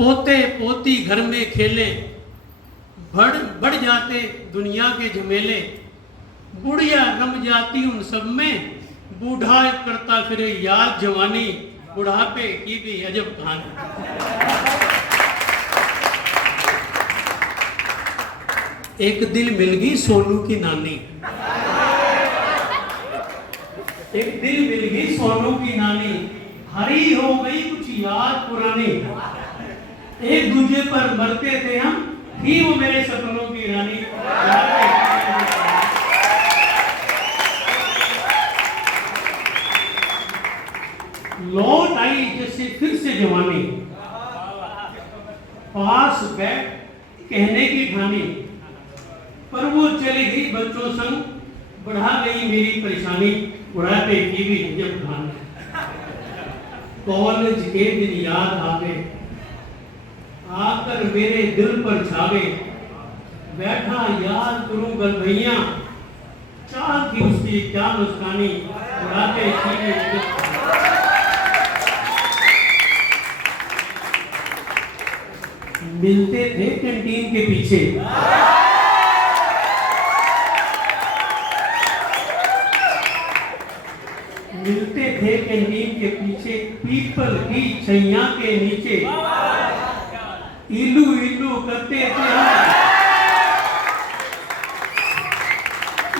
पोते पोती घर में खेले, बढ़ बढ़ जाते दुनिया के झमेले, बुढ़िया रम जाती उन सब में, बूढ़ा करता फिरे याद जवानी, बुढ़ापे की भी अजब कहानी। एक दिल मिल गई सोनू की नानी, एक दिल मिल गई सोनू की नानी, हरी हो गई कुछ याद पुरानी, एक दूजे पर मरते थे हम, थी वो मेरे सपनों की रानी। लौट आई जैसे फिर से जवानी, पास बैठ कहने की ठानी, पर वो चली गई बच्चों संग, बढ़ा गई मेरी परेशानी, बुढ़ापे की भी जब कहानी। कॉलेज के दिन याद आ गए, आकर मेरे दिल पर छा गए, बैठा याद करूं गल भैया, चाल की उसकी क्या मुस्कानी, बुढ़ापे की भी जब मिलते थे कैंटीन के पीछे, मिलते थे कैंटीन के पीछे, पीपल की छैया के नीचे, इलू इलू करते थे हम,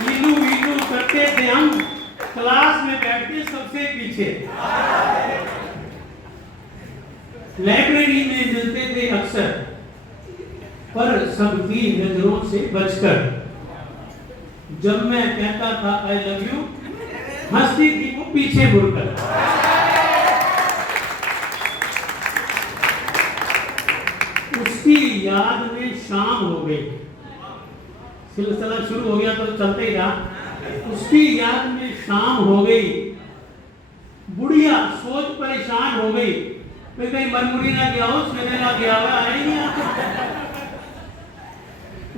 इलू इलू करते थे हम, क्लास में बैठ के सबसे पीछे, लाइब्रेरी में मिलते थे अक्सर, पर सबकी नजरों से बचकर, जब मैं कहता था आई लव यू, हंसती थी वो पीछे मुड़कर। उसकी याद में शाम हो गई, सिलसिला शुरू हो गया तो चलते ही रहा। उसकी याद में शाम हो गई, बुढ़िया सोच परेशान हो गई, फिर कहीं मरमुरी ना गया हो, सोने ना गया हो, आए नहीं आप।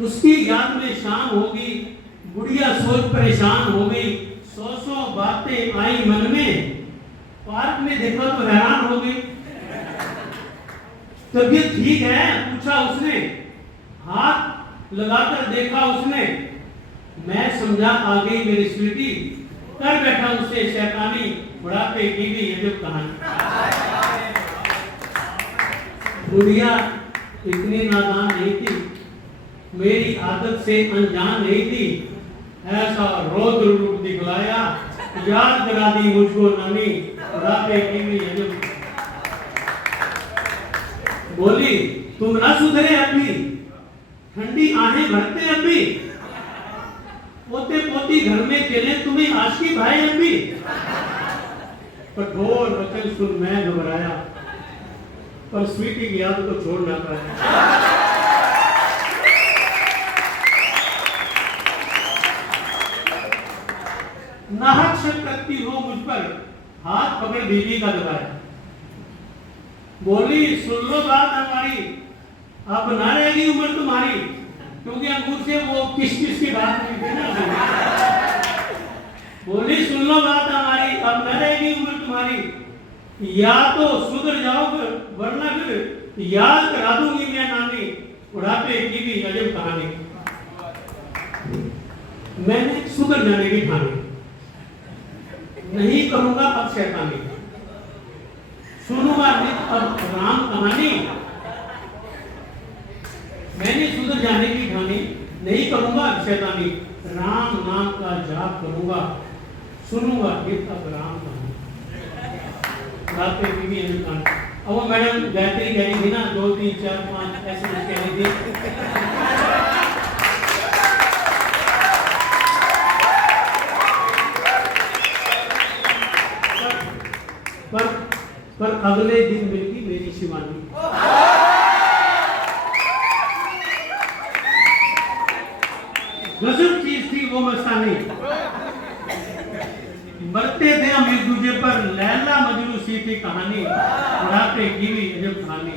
उसकी याद में शाम होगी, बुढ़िया सोच परेशान हो गई, सौ बातें आई मन में, पार्क में देखा तो हैरान हो गई। तबीयत ठीक है पूछा उसने, हाथ लगाकर देखा उसने, मैं समझा आ गई मेरी स्वीटी, कर बैठा उससे शैतानी, बुढ़ापे की भी अजब कहानी। बुढ़िया इतनी नादान नहीं थी, मेरी आदत से अनजान नहीं थी, ऐसा रौद्र रूप दिखलाया, याद करा दी मुझको नानी, बुढ़ापे की भी अजब। बोली तुम ना सुधरे अभी, ठंडी आहें भरते अभी, पोते पोती घर में खेले तुम्हें आशिकी भाई अभी। कठोर वचन सुन मैं घबराया, पर स्वीटी की याद को छोड़ ना पाया। नाहक शक करती हो मुझ पर, हाथ पकड़ बीवी का दबाया, बोली सुन लो बात हमारी, अब ना रहेगी उम्र तुम्हारी, क्योंकि अंगूर से वो किस की बात नहीं थी ना। बोली सुन लो बात हमारी, अब ना रहेगी उम्र तुम्हारी, या तो सुधर जाओ वरना फिर याद करा दूंगी मैं नानी, बुढ़ापे की भी अजब कहानी। मैंने सुधर जाने की ठानी, नहीं करूंगा अब शैतानी, सुनूंगा नित अब राम कहानी। मैंने सुधर जाने की ठानी, नहीं करूंगा अब शैतानी, राम नाम का जाप करूंगा, सुनूंगा नित अब राम कहानी। रात पे बीवी अजब कहानी। अब वो मैडम गायत्री कह रही थी ना, 2 3 4 5 ऐसे कह रही थी। पर अगले दिन मिलगी मेरी शिवानी, गजब चीज थी वो मस्तानी, मरते थे हम एक दूजे पर, लैला मजनू सी थी कहानी, बुढ़ापे की भी अजब कहानी।